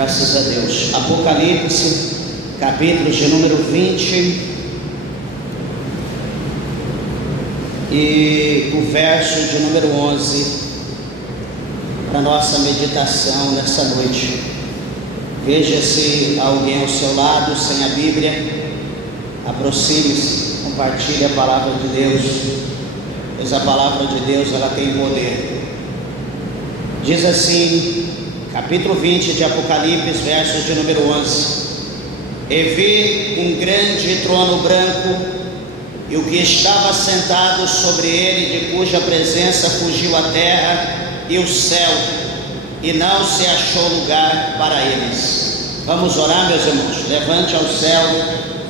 Graças a Deus. Apocalipse, capítulo de número 20 e o verso de número 11 para nossa meditação nessa noite. Veja se há alguém ao seu lado sem a Bíblia, aproxime-se, compartilhe a palavra de Deus, pois a palavra de Deus ela tem poder. Diz assim, capítulo 20 de Apocalipse, verso de número 11: E vi um grande trono branco, e o que estava sentado sobre ele, de cuja presença fugiu a terra e o céu, e não se achou lugar para eles. Vamos orar, meus irmãos. Levante ao céu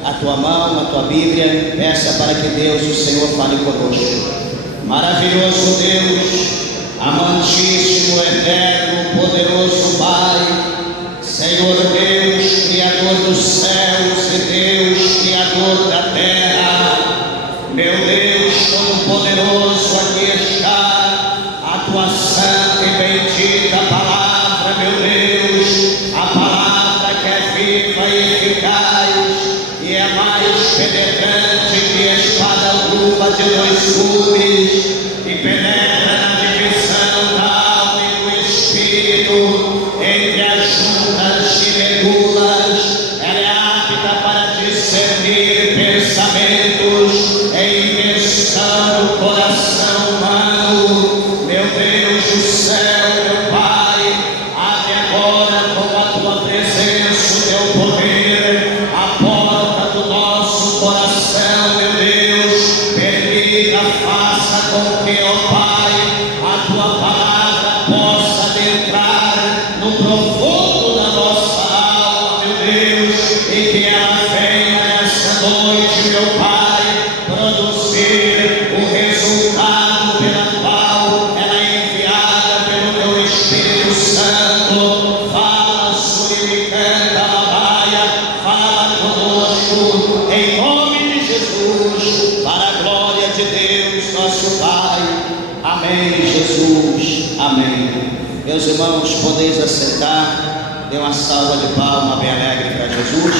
a tua mão, a tua Bíblia, peça para que Deus, o Senhor, fale conosco. Maravilhoso Deus, amantíssimo, eterno, poderoso Pai, Senhor Deus, Criador dos céus e Deus, Criador da terra, meu Deus todo-poderoso, aqui está a tua santa e bendita palavra, meu Deus, a palavra que é viva e eficaz e é mais penetrante que a espada aguda de dois gumes, que penetra na divisão da alma e do espírito, entre as juntas e medulas. Ela é apta para discernir pensamentos e intenção do coração humano. Meu Deus do céu, meu Pai, abre agora com a tua presença, o teu poder, a porta do nosso coração, meu Deus. Permita, faça com que, ó Pai, a tua palavra possa adentrar no profundo da nossa alma, meu Deus, e que ela venha nessa noite, meu Pai, produzir o resultado pela qual ela é enviada pelo teu Espírito Santo. Fala, Suricanta, Labaia, fala conosco, em nome de Jesus, para a glória de Deus, nosso Pai. Amém, Jesus, amém. Meus irmãos, podeis assentar. Dê uma salva de palmas bem alegre para Jesus.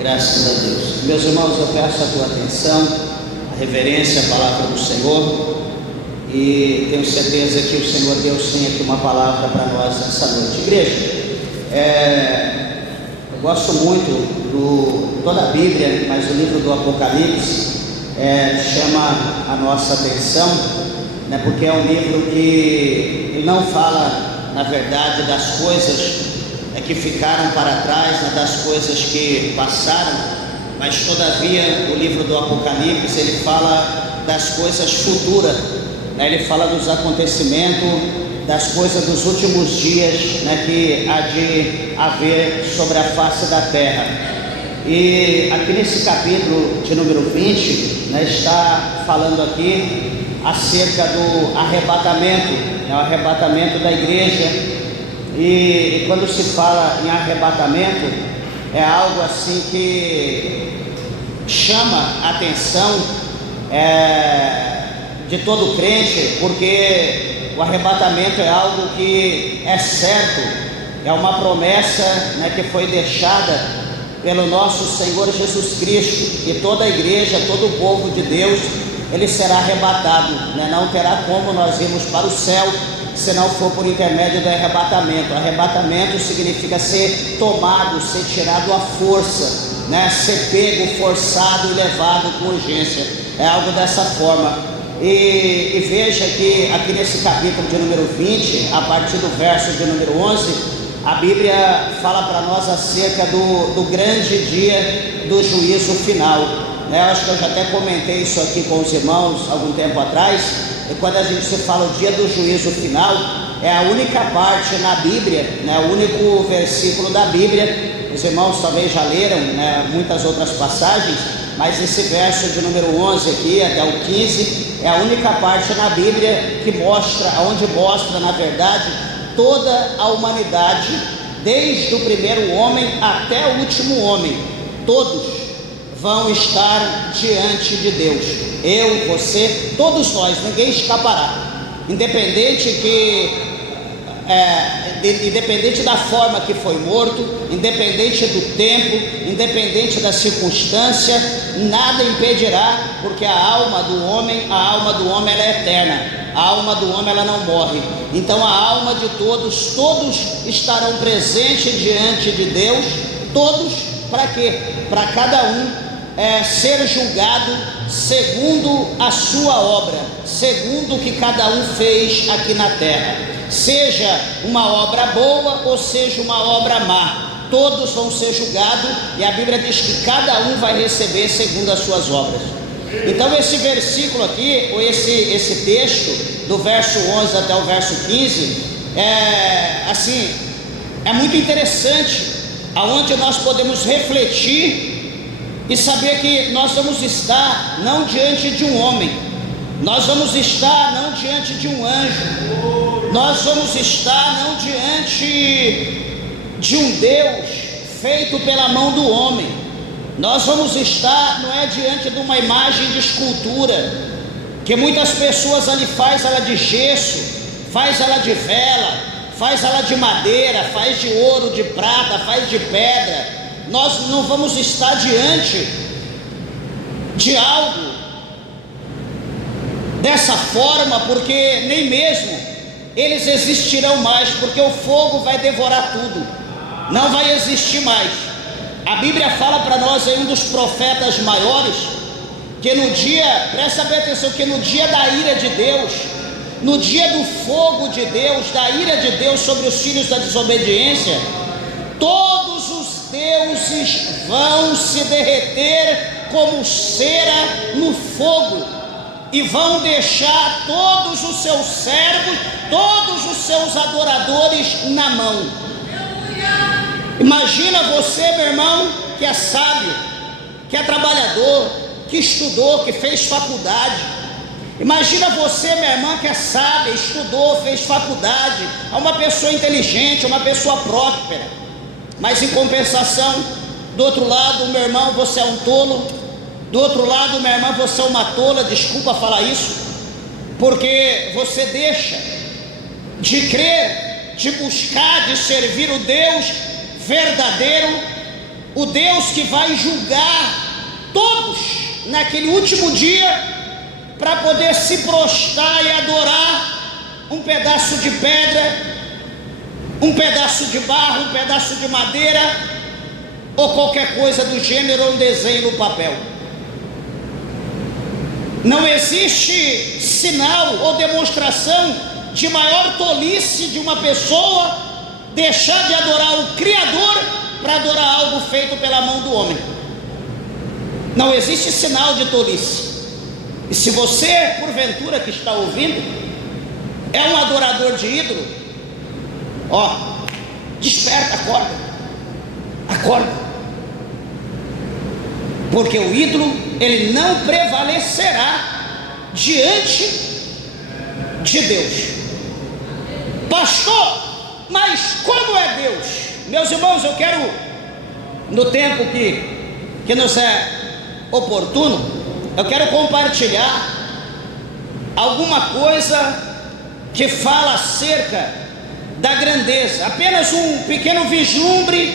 Graças a Deus. Meus irmãos, eu peço a tua atenção, a reverência à palavra do Senhor, e tenho certeza que o Senhor Deus tem aqui uma palavra para nós nessa noite. Igreja, eu gosto muito de toda a Bíblia, mas o livro do Apocalipse chama a nossa atenção, né, porque é um livro que ele não fala, na verdade, das coisas que ficaram para trás, né, das coisas que passaram, mas todavia o livro do Apocalipse ele fala das coisas futuras, né, ele fala dos acontecimentos, das coisas dos últimos dias, né, que há de haver sobre a face da terra. E aqui nesse capítulo de número 20, né, está falando aqui acerca do arrebatamento, né, o arrebatamento da igreja. E quando se fala em arrebatamento, é algo assim que chama a atenção de todo crente, porque o arrebatamento é algo que é certo, é uma promessa, né, que foi deixada pelo nosso Senhor Jesus Cristo, e toda a igreja, todo o povo de Deus, ele será arrebatado, né? Não terá como nós irmos para o céu se não for por intermédio do arrebatamento. Arrebatamento significa ser tomado, ser tirado à força, né? Ser pego, forçado e levado com urgência. É algo dessa forma. E veja que aqui nesse capítulo de número 20, a partir do verso de número 11, a Bíblia fala para nós acerca do grande dia do juízo final. Eu acho que eu já até comentei isso aqui com os irmãos algum tempo atrás. E quando a gente se fala o dia do juízo final, é a única parte na Bíblia, né, o único versículo da Bíblia. Os irmãos talvez já leram, né, muitas outras passagens, mas esse verso de número 11 aqui até o 15 é a única parte na Bíblia que mostra, onde mostra na verdade toda a humanidade, desde o primeiro homem até o último homem, todos vão estar diante de Deus. Eu, você, todos nós, ninguém escapará. Independente da forma que foi morto, independente do tempo, independente da circunstância, nada impedirá, porque a alma do homem ela é eterna. A alma do homem ela não morre. Então a alma de todos estarão presentes diante de Deus. Todos, para quê? Para cada um ser julgado segundo a sua obra, segundo o que cada um fez aqui na terra, seja uma obra boa ou seja uma obra má, todos vão ser julgados, e a Bíblia diz que cada um vai receber segundo as suas obras. Então esse versículo aqui, ou esse texto, do verso 11 até o verso 15, é muito interessante, aonde nós podemos refletir e saber que nós vamos estar não diante de um homem, nós vamos estar não diante de um anjo, nós vamos estar não diante de um Deus feito pela mão do homem, nós vamos estar, não é diante de uma imagem de escultura, que muitas pessoas ali faz ela de gesso, faz ela de vela, faz ela de madeira, faz de ouro, de prata, faz de pedra. Nós não vamos estar diante de algo dessa forma, porque nem mesmo eles existirão mais, porque o fogo vai devorar tudo, não vai existir mais. A Bíblia fala para nós aí, um dos profetas maiores, que no dia, presta bem atenção, que no dia da ira de Deus, no dia do fogo de Deus, da ira de Deus sobre os filhos da desobediência, todos os deuses vão se derreter como cera no fogo, e vão deixar todos os seus servos, todos os seus adoradores na mão. Imagina você, meu irmão, que é sábio, que é trabalhador, que estudou, que fez faculdade. Imagina você, minha irmã, que é sábia, estudou, fez faculdade, é uma pessoa inteligente, uma pessoa próspera, mas em compensação, do outro lado, meu irmão, você é um tolo, do outro lado, minha irmã, você é uma tola, desculpa falar isso, porque você deixa de crer, de buscar, de servir o Deus verdadeiro, o Deus que vai julgar todos naquele último dia, para poder se prostrar e adorar um pedaço de pedra, um pedaço de barro, um pedaço de madeira, ou qualquer coisa do gênero, ou um desenho no papel. Não existe sinal ou demonstração de maior tolice de uma pessoa deixar de adorar o Criador para adorar algo feito pela mão do homem. Não existe sinal de tolice. E se você, porventura, que está ouvindo, é um adorador de ídolo, desperta, acorda, porque o ídolo, ele não prevalecerá diante de Deus. Pastor, mas como é Deus? Meus irmãos, eu quero, no tempo que nos é oportuno, eu quero compartilhar alguma coisa que fala acerca da grandeza, apenas um pequeno vislumbre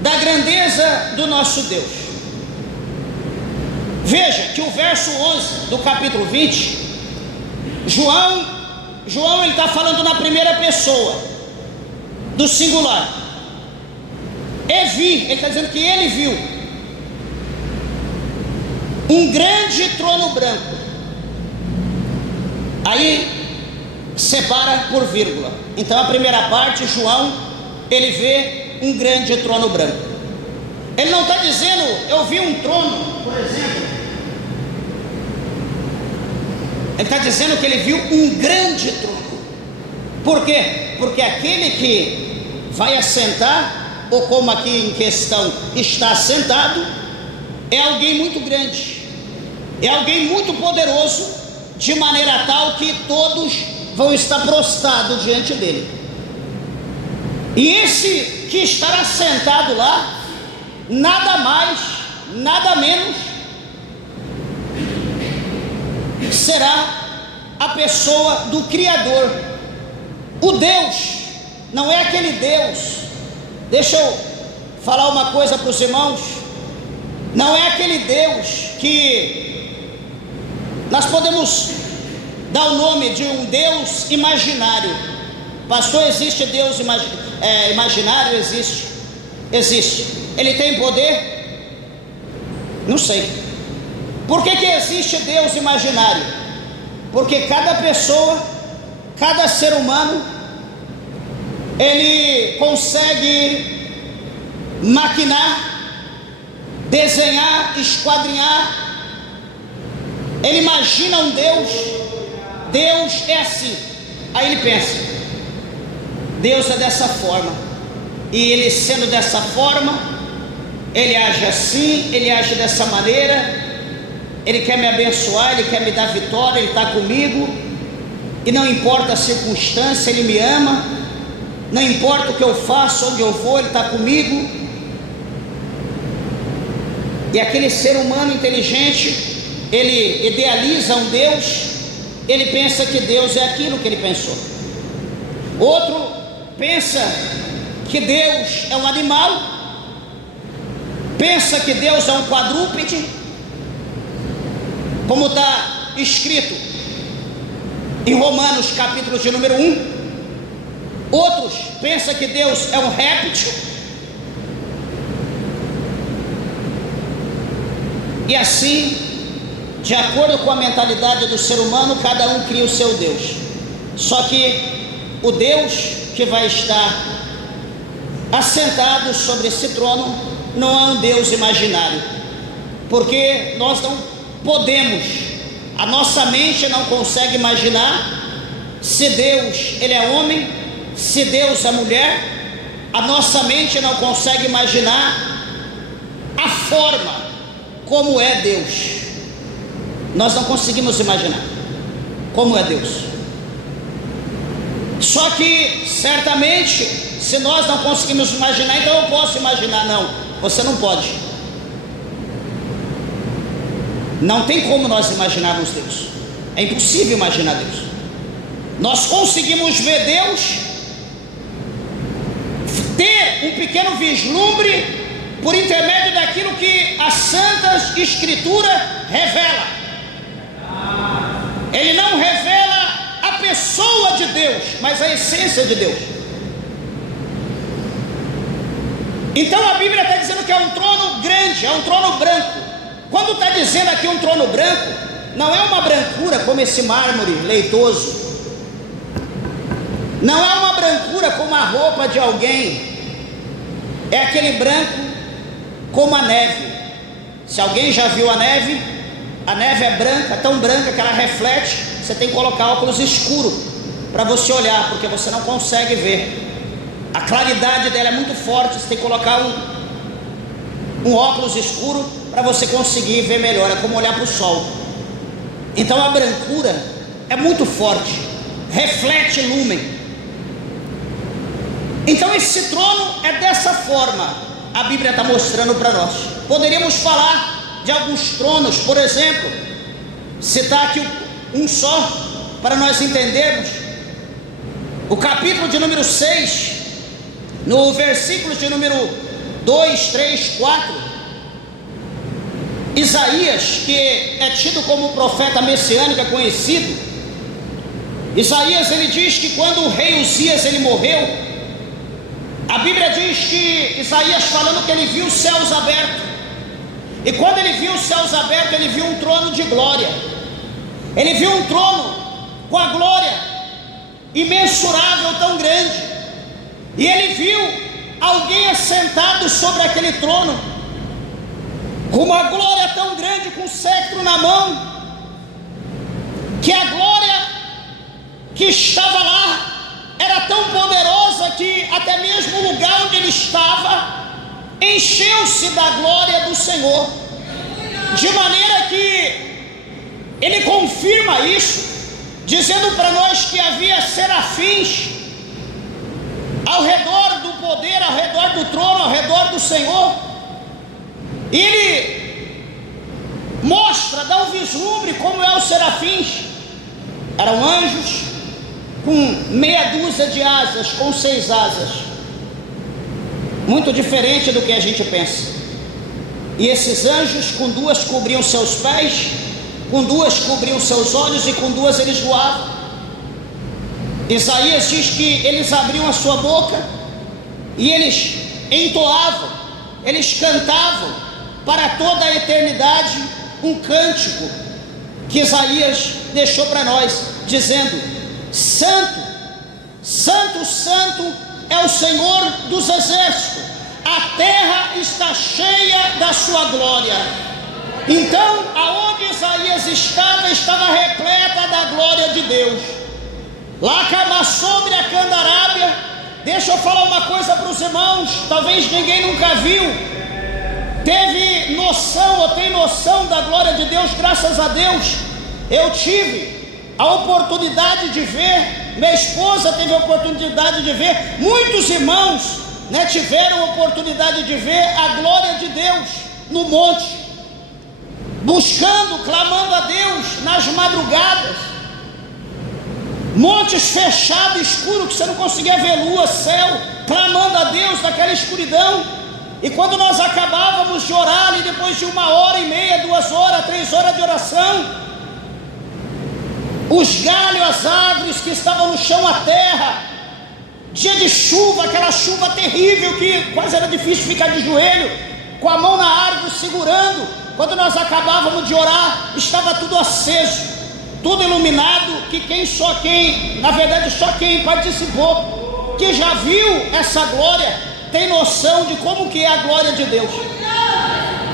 da grandeza do nosso Deus. Veja que o verso 11 do capítulo 20, João ele está falando na primeira pessoa, do singular. Ele está dizendo que ele viu um grande trono branco. Aí separa por vírgula. Então a primeira parte, João, ele vê um grande trono branco. Ele não está dizendo, eu vi um trono, por exemplo. Ele está dizendo que ele viu um grande trono. Por quê? Porque aquele que vai assentar, ou como aqui em questão está sentado, é alguém muito grande, é alguém muito poderoso, de maneira tal que todos vão estar prostrados diante dele. E esse que estará sentado lá, nada mais, nada menos, será a pessoa do Criador. O Deus não é aquele Deus, deixa eu falar uma coisa para os irmãos, não é aquele Deus que nós podemos dar o nome de um Deus imaginário. Pastor, existe Deus imaginário? Existe. Ele tem poder? Não sei. Por que existe Deus imaginário? Porque cada pessoa, cada ser humano, ele consegue maquinar, desenhar, esquadrinhar. Ele imagina um Deus. Deus é assim. Aí ele pensa, Deus é dessa forma, e ele sendo dessa forma, ele age assim, ele age dessa maneira, ele quer me abençoar, ele quer me dar vitória, ele está comigo, e não importa a circunstância, ele me ama, não importa o que eu faço, onde eu vou, ele está comigo. E aquele ser humano inteligente, ele idealiza um Deus, ele pensa que Deus é aquilo que ele pensou. Outro pensa que Deus é um animal, pensa que Deus é um quadrúpede, como está escrito em Romanos capítulo de número 1. Outros pensam que Deus é um réptil, e assim, de acordo com a mentalidade do ser humano, cada um cria o seu Deus. Só que o Deus que vai estar assentado sobre esse trono não é um Deus imaginário, porque nós não podemos, a nossa mente não consegue imaginar se Deus ele é homem, se Deus é mulher. A nossa mente não consegue imaginar a forma como é Deus. Nós não conseguimos imaginar como é Deus. Só que certamente, se nós não conseguimos imaginar, então eu posso imaginar. Não, você não pode. Não tem como nós imaginarmos Deus. É impossível imaginar Deus. Nós conseguimos ver Deus, ter um pequeno vislumbre por intermédio daquilo que a Santa Escritura revela. Ele não revela a pessoa de Deus, mas a essência de Deus. Então a Bíblia está dizendo que é um trono grande, é um trono branco. Quando está dizendo aqui um trono branco, não é uma brancura como esse mármore leitoso, não é uma brancura como a roupa de alguém, é aquele branco como a neve. Se alguém já viu a neve é branca, tão branca que ela reflete. Você tem que colocar óculos escuros para você olhar, porque você não consegue ver. A claridade dela é muito forte, você tem que colocar um óculos escuro para você conseguir ver melhor. É como olhar para o sol. Então a brancura é muito forte, reflete lumen. Então esse trono é dessa forma, a Bíblia está mostrando para nós. Poderíamos falar de alguns tronos, por exemplo, citar aqui um só, para nós entendermos. O capítulo de número 6, no versículo de número 2, 3, 4, Isaías, que é tido como profeta messiânico, é conhecido. Isaías, ele diz que quando o rei Uzias ele morreu, a Bíblia diz que Isaías falando que ele viu os céus abertos, e quando ele viu os céus abertos, ele viu um trono de glória. Ele viu um trono com a glória imensurável, tão grande, e ele viu alguém assentado sobre aquele trono, com uma glória tão grande, com um cetro na mão, que a glória que estava lá era tão poderosa que até mesmo o lugar onde ele estava encheu-se da glória do Senhor, de maneira que ele confirma isso, dizendo para nós que havia serafins ao redor do poder, ao redor do trono, ao redor do Senhor. E ele mostra, dá um vislumbre como é os serafins. Eram anjos com meia dúzia de asas, com 6 asas. Muito diferente do que a gente pensa. E esses anjos, com 2 cobriam seus pés, com 2 cobriam seus olhos e com 2 eles voavam. Isaías diz que eles abriam a sua boca e eles entoavam, eles cantavam para toda a eternidade um cântico que Isaías deixou para nós, dizendo: Santo, Santo, Santo é o Senhor dos exércitos, a terra está cheia da sua glória. Então, aonde Isaías estava repleta da glória de Deus. Lá sobre a Candarábia, deixa eu falar uma coisa para os irmãos, talvez ninguém nunca viu, teve noção ou tem noção da glória de Deus. Graças a Deus, eu tive a oportunidade de ver, minha esposa teve a oportunidade de ver, muitos irmãos, tiveram a oportunidade de ver a glória de Deus no monte, buscando, clamando a Deus nas madrugadas, montes fechados, escuro, que você não conseguia ver lua, céu, clamando a Deus naquela escuridão. E quando nós acabávamos de orar, ali depois de 1h30, 2 horas, 3 horas de oração, os galhos, as árvores que estavam no chão, a terra, dia de chuva, aquela chuva terrível que quase era difícil ficar de joelho, com a mão na árvore segurando. Quando nós acabávamos de orar, estava tudo aceso, tudo iluminado, que só quem participou, que já viu essa glória, tem noção de como que é a glória de Deus.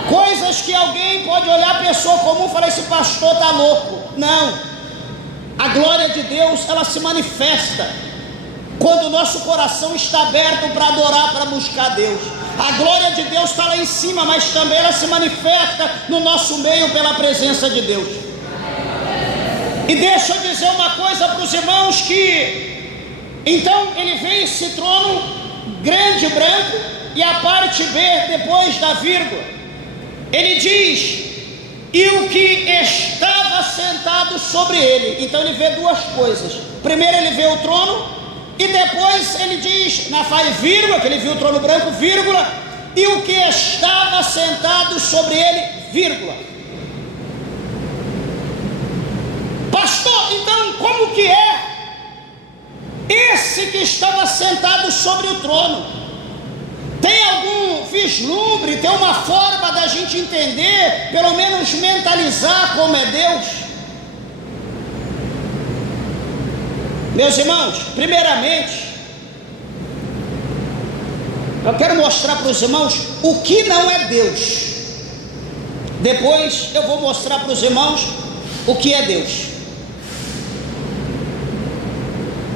Coisas que alguém pode olhar a pessoa comum e falar: esse pastor está louco. Não, a glória de Deus, ela se manifesta quando o nosso coração está aberto para adorar, para buscar Deus. A glória de Deus está lá em cima, mas também ela se manifesta no nosso meio pela presença de Deus. E deixa eu dizer uma coisa para os irmãos, que então ele vê esse trono grande, branco, e a parte B, depois da vírgula, ele diz: e o que estava sentado sobre ele. Então ele vê 2 coisas. Primeiro ele vê o trono, e depois ele diz, faz vírgula, que ele viu o trono branco, vírgula, e o que estava sentado sobre ele, vírgula. Pastor, então como que é esse que estava sentado sobre o trono? Tem algum vislumbre, tem uma forma da gente entender, pelo menos mentalizar como é Deus? Meus irmãos, primeiramente, eu quero mostrar para os irmãos o que não é Deus. Depois eu vou mostrar para os irmãos o que é Deus.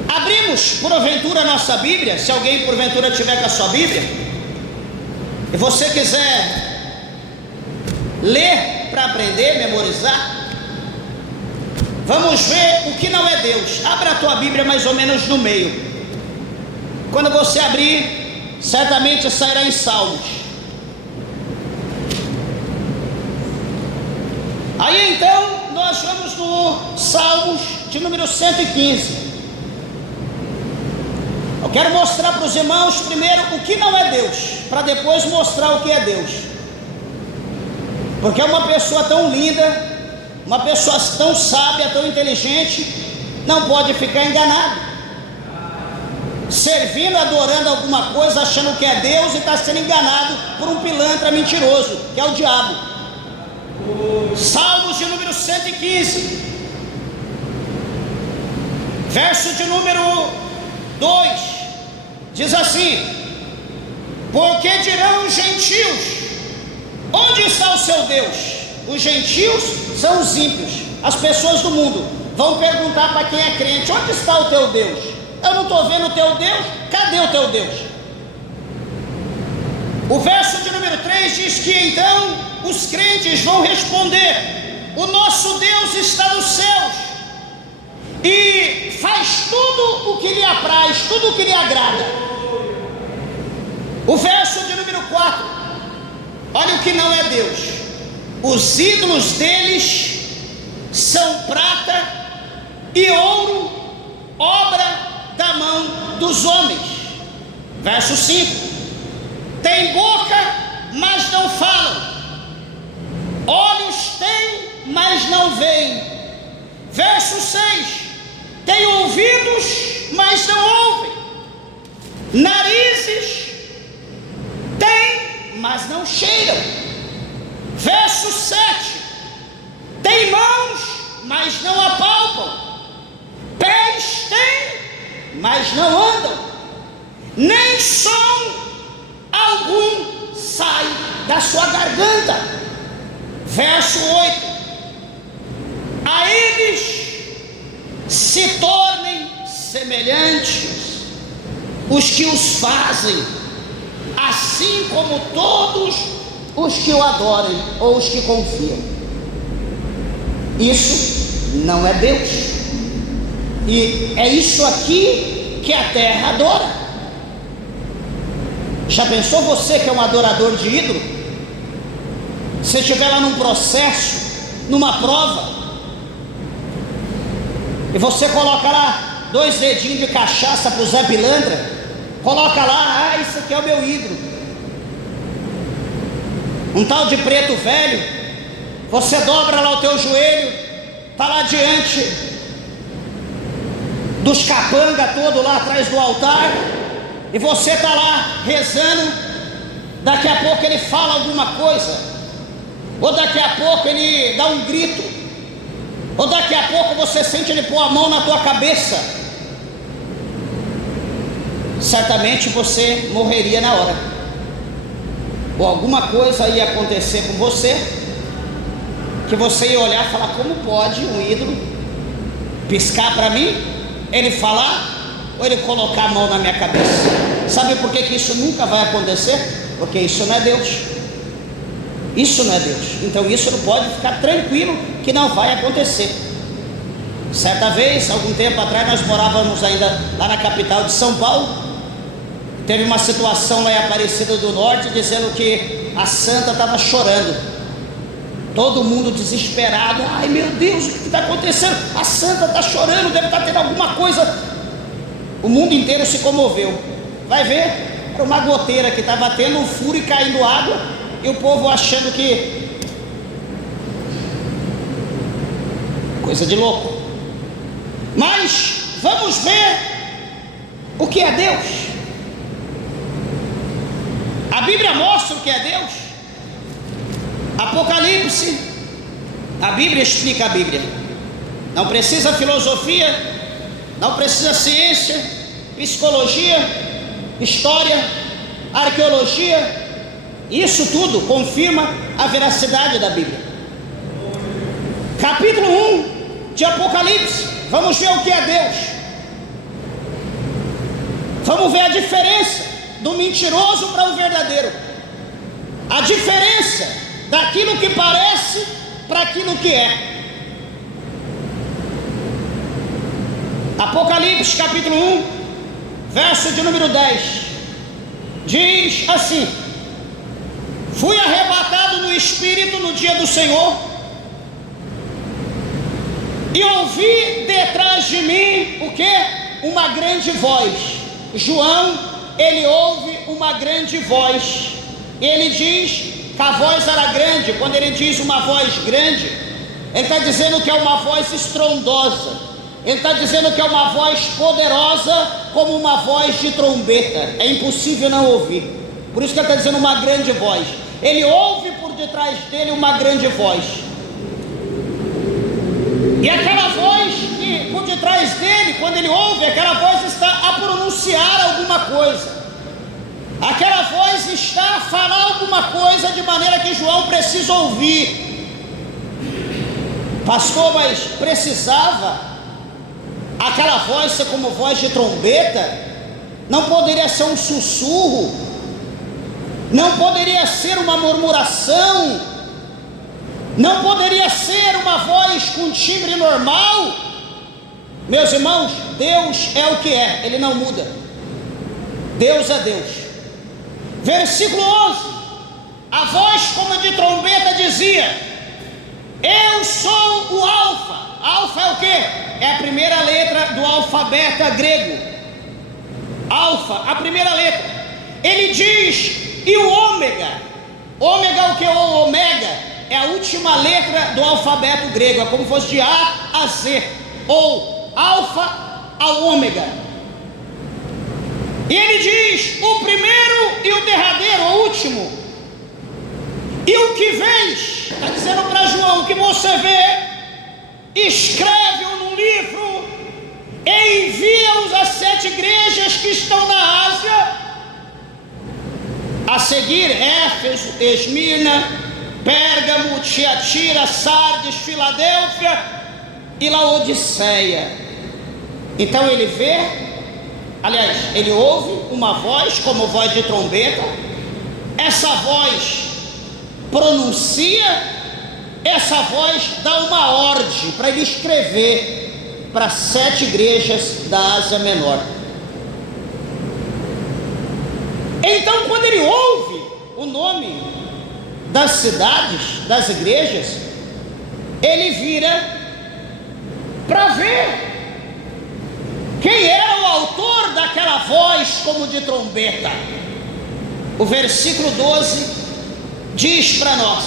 Abrimos porventura a nossa Bíblia, se alguém porventura tiver com a sua Bíblia, e você quiser ler para aprender, memorizar, vamos ver o que não é Deus. Abra a tua Bíblia mais ou menos no meio. Quando você abrir, certamente sairá em Salmos. Aí então nós vamos no Salmos de número 115. Eu quero mostrar para os irmãos primeiro o que não é Deus, para depois mostrar o que é Deus. Porque uma pessoa tão linda, uma pessoa tão sábia, tão inteligente, não pode ficar enganado, servindo, adorando alguma coisa, achando que é Deus, e está sendo enganado por um pilantra mentiroso, que é o diabo. Salmos de número 115, verso de número 2, diz assim: porque dirão os gentios, onde está o seu Deus? Os gentios são os ímpios, as pessoas do mundo vão perguntar para quem é crente: onde está o teu Deus? Eu não estou vendo o teu Deus, cadê o teu Deus? O verso de número 3 diz que então os crentes vão responder: o nosso Deus está nos céus e faz tudo o que lhe apraz, tudo o que lhe agrada. O verso de número 4 Olha o que não é Deus: os ídolos deles são prata e ouro, obra da mão dos homens. Verso 5: tem boca, mas não falam, olhos têm, mas não veem. Verso 6: tem ouvidos, mas não ouvem, narizes têm, mas não cheiram. Verso 7: tem mãos, mas não apalpam, pés têm, mas não andam, nem som algum sai da sua garganta. Verso 8: a eles se tornem semelhantes os que os fazem, assim como todos os que o adorem ou os que confiam. Isso não é Deus, e é isso aqui que a terra adora. Já pensou você que é um adorador de ídolo? Se estiver lá num processo, numa prova, e você coloca lá 2 dedinhos de cachaça para o Zé Pilantra, coloca lá: isso aqui é o meu ídolo. Um tal de preto velho, você dobra lá o teu joelho, está lá diante dos capanga todo lá atrás do altar, e você está lá rezando. Daqui a pouco ele fala alguma coisa, ou daqui a pouco ele dá um grito, ou daqui a pouco você sente ele pôr a mão na tua cabeça. Certamente você morreria na hora, ou alguma coisa ia acontecer com você, que você ia olhar e falar: como pode um ídolo piscar para mim, ele falar, ou ele colocar a mão na minha cabeça? Sabe por que isso nunca vai acontecer? Porque isso não é Deus. Isso não é Deus. Então isso não pode ficar tranquilo que não vai acontecer. Certa vez, algum tempo atrás, nós morávamos ainda lá na capital de São Paulo. Teve uma situação lá em Aparecida do Norte, dizendo que a santa estava chorando. Todo mundo desesperado: ai meu Deus, o que está acontecendo? A santa está chorando, deve estar tendo alguma coisa. O mundo inteiro se comoveu. Vai ver, era uma goteira que estava tendo um furo e caindo água, e o povo achando que... coisa de louco. Mas vamos ver o que é Deus. A Bíblia mostra o que é Deus. Apocalipse, a Bíblia explica a Bíblia. Não precisa filosofia, não precisa ciência, psicologia, história, arqueologia. Isso tudo confirma a veracidade da Bíblia. Capítulo 1 de Apocalipse, vamos ver o que é Deus. Vamos ver a diferença do mentiroso para o verdadeiro, a diferença daquilo que parece para aquilo que é. Apocalipse capítulo 1, verso de número 10, diz assim: fui arrebatado no Espírito no dia do Senhor, e ouvi detrás de mim o que? Uma grande voz. João, ele ouve uma grande voz. Ele diz que a voz era grande. Quando ele diz uma voz grande, ele está dizendo que é uma voz estrondosa. Ele está dizendo que é uma voz poderosa, como uma voz de trombeta. É impossível não ouvir. Por isso que ele está dizendo uma grande voz. Ele ouve por detrás dele uma grande voz. E aquela voz que por detrás dele, quando ele ouve, aquela voz está a pronunciar alguma coisa. Aquela voz está a falar alguma coisa, de maneira que João precisa ouvir. Pastor, mas precisava aquela voz ser como voz de trombeta? Não poderia ser um sussurro? Não poderia ser uma murmuração? Não poderia ser uma voz com timbre normal? Meus irmãos, Deus é o que é, Ele não muda. Deus é Deus. Versículo 11: A voz como de trombeta dizia: eu sou o Alfa. Alfa é o quê? É a primeira letra do alfabeto grego. Alfa, a primeira letra. Ele diz: e o ômega. Ômega é o que? O ômega é a última letra do alfabeto grego. É como se fosse de A a Z, ou alfa ao ômega. E ele diz: o primeiro e o derradeiro, o último. E o que vês, está dizendo para João, o que você vê, escreve-o num livro e envia-os às 7 igrejas que estão na Ásia. A seguir, Éfeso, Esmirna, Pérgamo, Tiatira, Sardes, Filadélfia e Laodiceia. Então ele vê, aliás, ele ouve uma voz como voz de trombeta. Essa voz pronuncia, essa voz dá uma ordem para ele escrever para 7 igrejas da Ásia Menor. Então, quando ele ouve o nome das cidades, das igrejas, ele vira para ver quem era o autor daquela voz como de trombeta. O versículo 12 diz para nós: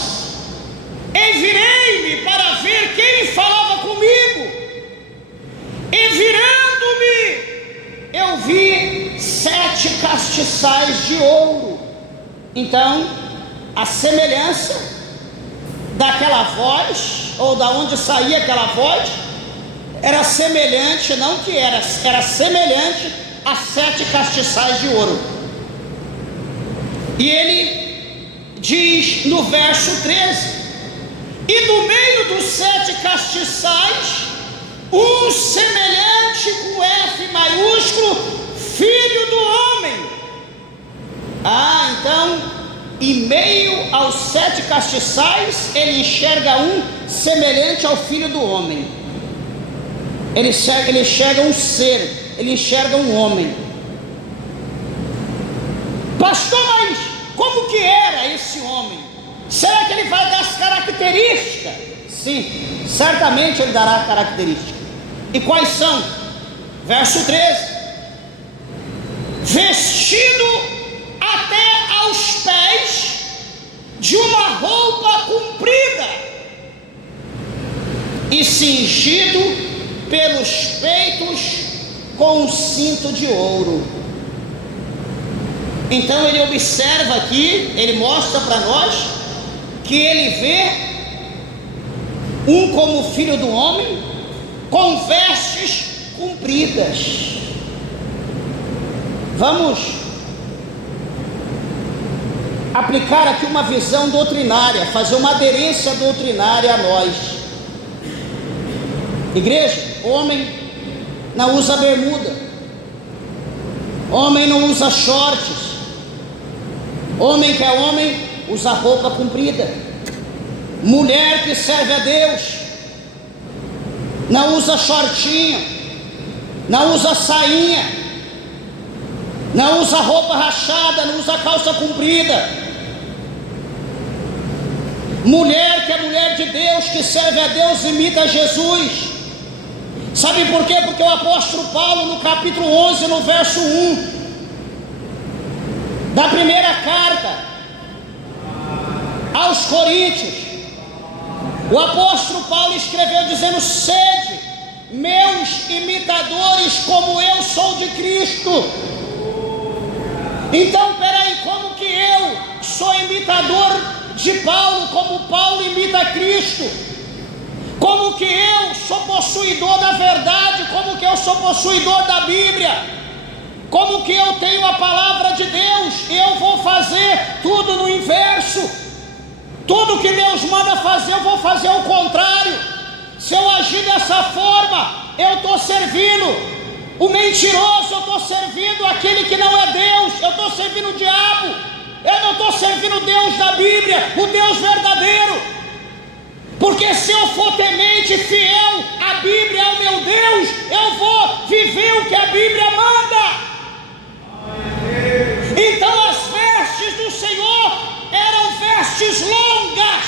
envirei-me para ver quem falava comigo, e virando-me, eu vi 7 castiçais de ouro. Então, a semelhança daquela voz, ou da onde saía aquela voz, era semelhante, não que era semelhante a 7 castiçais de ouro. E ele diz no verso 13: e do meio dos 7 castiçais, um semelhante com F maiúsculo, filho do homem. Então, em meio aos 7 castiçais, ele enxerga um semelhante ao filho do homem. Ele enxerga um ser, ele enxerga um homem. Pastor, mas como que era esse homem? Será que ele vai dar as características? Sim, certamente ele dará características. E quais são? Verso 13: vestido até aos pés de uma roupa comprida e cingido pelos peitos com um cinto de ouro. Então ele observa aqui, ele mostra para nós que ele vê um como filho do homem, com vestes compridas. Vamos aplicar aqui uma visão doutrinária, fazer uma aderência doutrinária a nós. Igreja, homem não usa bermuda, homem não usa shorts, homem que é homem usa roupa comprida. Mulher que serve a Deus não usa shortinho, não usa sainha, não usa roupa rachada, não usa calça comprida. Mulher que é mulher de Deus, que serve a Deus, imita Jesus. Sabe por quê? Porque o apóstolo Paulo, no capítulo 11, no verso 1 da primeira carta aos Coríntios, o apóstolo Paulo escreveu dizendo: sede meus imitadores como eu sou de Cristo. Então, peraí, como que eu sou imitador de Paulo, como Paulo imita Cristo? Como que eu sou possuidor da verdade, como que eu sou possuidor da Bíblia? Como que eu tenho a palavra de Deus? Eu vou fazer tudo no inverso. Tudo que Deus manda fazer, eu vou fazer ao contrário. Se eu agir dessa forma, eu estou servindo o mentiroso, eu estou servindo aquele que não é Deus, eu estou servindo o diabo, eu não estou servindo o Deus da Bíblia, o Deus verdadeiro. Porque se eu for temente, fiel à Bíblia, ao meu Deus, eu vou viver o que a Bíblia manda. Então as vestes do Senhor eram vestes longas.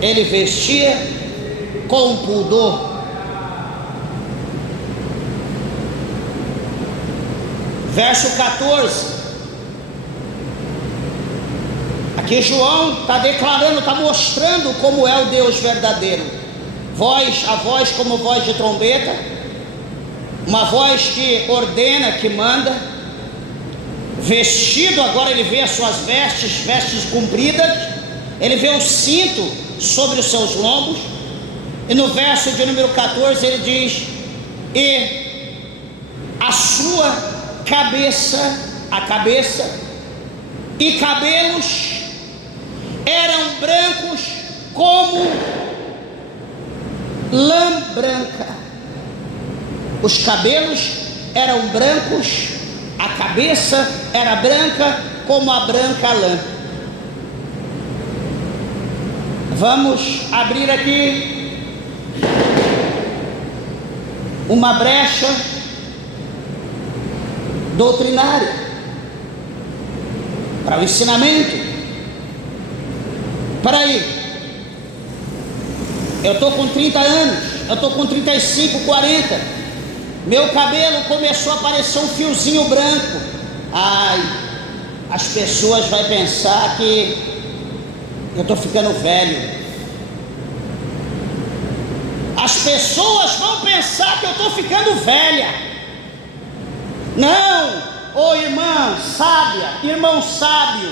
Ele vestia com pudor. Verso 14. Aqui João está declarando, está mostrando como é o Deus verdadeiro. A voz como voz de trombeta, uma voz que ordena, que manda. Vestido, agora ele vê as suas vestes compridas, ele vê o cinto sobre os seus lombos, e no verso de número 14 ele diz: e a sua cabeça e cabelos eram brancos como lã branca. Os cabelos eram brancos, a cabeça era branca como a branca lã. Vamos abrir aqui uma brecha doutrinária para o ensinamento. Para aí, eu estou com 30 anos, eu estou com 35, 40, meu cabelo começou a aparecer um fiozinho branco. Ai, as pessoas vão pensar que eu estou ficando velho. As pessoas vão pensar que eu estou ficando velha. Não, ô irmã sábia, irmão sábio,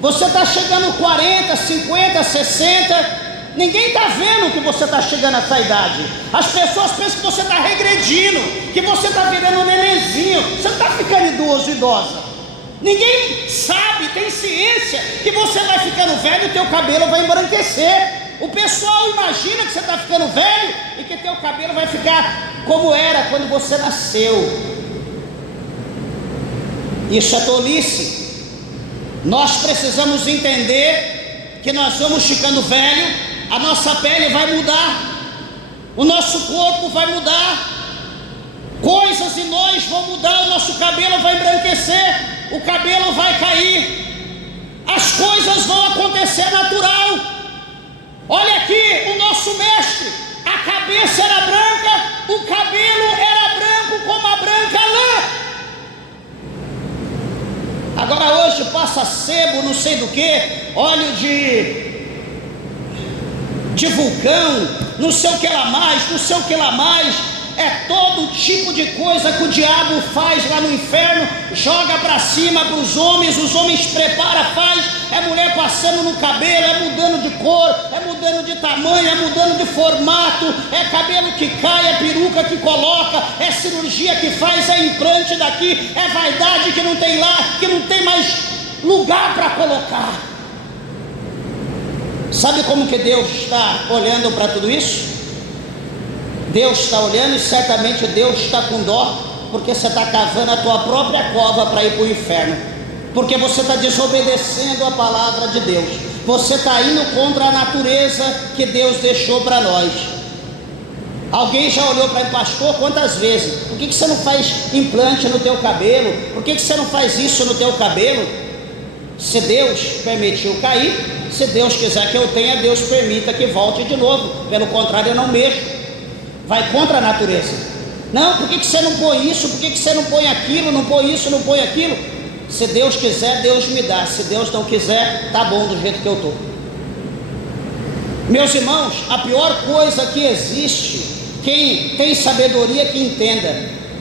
você está chegando 40, 50, 60, ninguém está vendo que você está chegando a essa idade. As pessoas pensam que você está regredindo, que você está virando um nenenzinho. Você não está ficando idoso, idosa. Ninguém sabe, tem ciência que você vai ficando velho e o teu cabelo vai embranquecer. O pessoal imagina que você está ficando velho e que teu cabelo vai ficar como era quando você nasceu. Isso é tolice. Nós precisamos entender que nós vamos ficando velho, a nossa pele vai mudar, o nosso corpo vai mudar, coisas em nós vão mudar, o nosso cabelo vai embranquecer, o cabelo vai cair, as coisas vão acontecer natural. Olha aqui o nosso mestre, a cabeça era branca, o cabelo era branco como a branca lã. Agora hoje passa sebo, não sei do que, óleo de vulcão, não sei o que lá mais, não sei o que lá mais. É todo tipo de coisa que o diabo faz lá no inferno, joga para cima para os homens prepara, faz, é mulher passando no cabelo, é mudando de cor, é mudando de tamanho, é mudando de formato, é cabelo que cai, é peruca que coloca, é cirurgia que faz, é implante daqui, é vaidade que não tem lá, que não tem mais lugar para colocar. Sabe como que Deus está olhando para tudo isso? Deus está olhando e certamente Deus está com dó, porque você está cavando a tua própria cova para ir para o inferno, porque você está desobedecendo a palavra de Deus, você está indo contra a natureza que Deus deixou para nós. Alguém já olhou para mim, pastor, quantas vezes? Por que você não faz implante no teu cabelo? Por que você não faz isso no teu cabelo? Se Deus permitiu cair, se Deus quiser que eu tenha, Deus permita que volte de novo, pelo contrário eu não mexo. Vai contra a natureza. Não, por que você não põe isso? Por que você não põe aquilo? Não põe isso, não põe aquilo? Se Deus quiser, Deus me dá. Se Deus não quiser, tá bom do jeito que eu estou. Meus irmãos, a pior coisa que existe, quem tem sabedoria que entenda,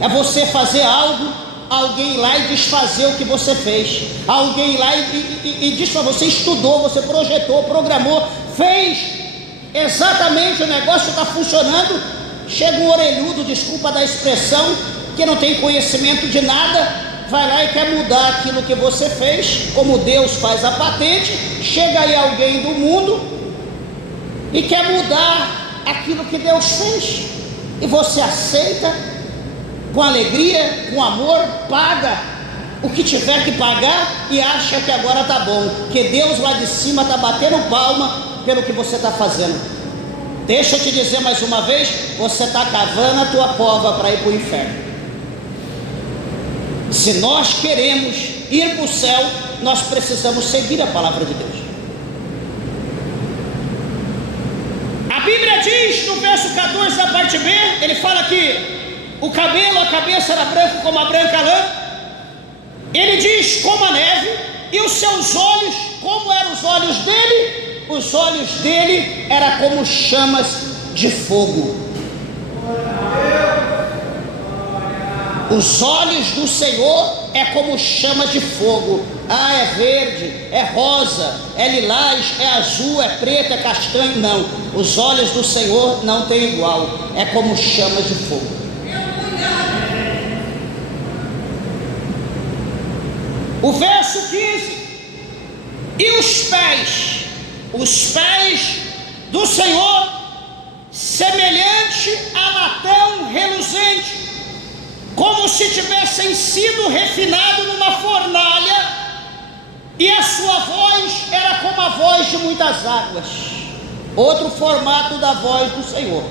é você fazer algo, alguém ir lá e desfazer o que você fez. Alguém ir lá e desfazer. Você estudou, você projetou, programou, fez exatamente, o negócio está funcionando. Chega um orelhudo, desculpa da expressão, que não tem conhecimento de nada, vai lá e quer mudar aquilo que você fez, como Deus faz a patente. Chega aí alguém do mundo e quer mudar aquilo que Deus fez, e você aceita com alegria, com amor, paga o que tiver que pagar e acha que agora está bom, que Deus lá de cima está batendo palma pelo que você está fazendo. Deixa eu te dizer mais uma vez, você está cavando a tua cova para ir para o inferno. Se nós queremos ir para o céu, nós precisamos seguir a palavra de Deus. A Bíblia diz no verso 14 da parte B, ele fala que o cabelo, a cabeça era branco como a branca lã. Ele diz como a neve, e os seus olhos, como eram os olhos dele? Os olhos dele eram como chamas de fogo. Os olhos do Senhor é como chamas de fogo. Ah, é verde, é rosa, é lilás, é azul, é preto, é castanho. Não, os olhos do Senhor não tem igual, é como chamas de fogo. O verso 15: e os pés do Senhor, semelhante a latão reluzente, como se tivessem sido refinados numa fornalha, e a sua voz era como a voz de muitas águas. Outro formato da voz do Senhor.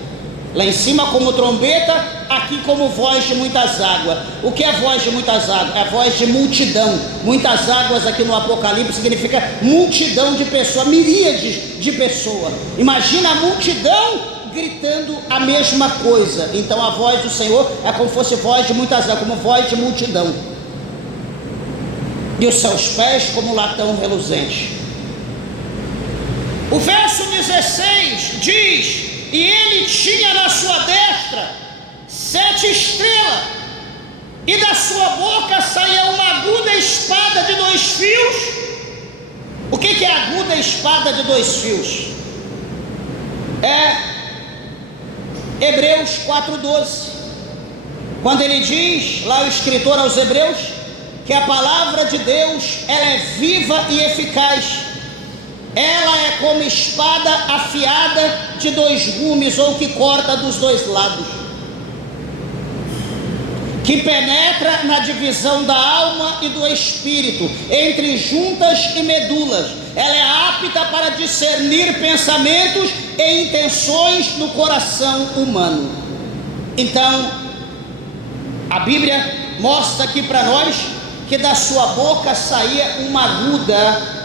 Lá em cima como trombeta, aqui como voz de muitas águas. O que é voz de muitas águas? É a voz de multidão. Muitas águas aqui no Apocalipse significa multidão de pessoas, miríades de pessoas. Imagina a multidão gritando a mesma coisa. Então a voz do Senhor é como se fosse voz de muitas águas, como voz de multidão. E os seus pés como latão reluzente. O verso 16 diz: e ele tinha na sua destra 7 estrelas, e da sua boca saía uma aguda espada de 2 fios. O que é aguda espada de 2 fios? É Hebreus 4:12, quando ele diz, lá o escritor aos Hebreus, que a palavra de Deus, ela é viva e eficaz. Ela é como espada afiada de 2 gumes, ou que corta dos 2 lados, que penetra na divisão da alma e do espírito, entre juntas e medulas. Ela é apta para discernir pensamentos e intenções no coração humano. Então, a Bíblia mostra aqui para nós que da sua boca saía uma aguda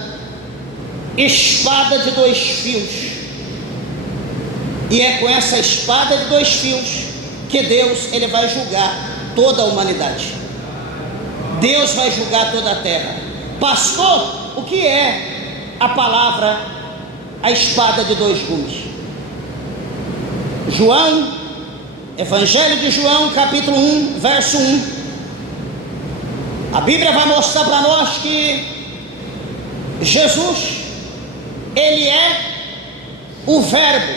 espada de 2 fios, e é com essa espada de 2 fios que Deus, ele vai julgar toda a humanidade. Deus vai julgar toda a terra. Pastor, o que é a palavra, a espada de 2 gumes? João, Evangelho de João, capítulo 1, verso 1. A Bíblia vai mostrar para nós que Jesus, ele é o verbo.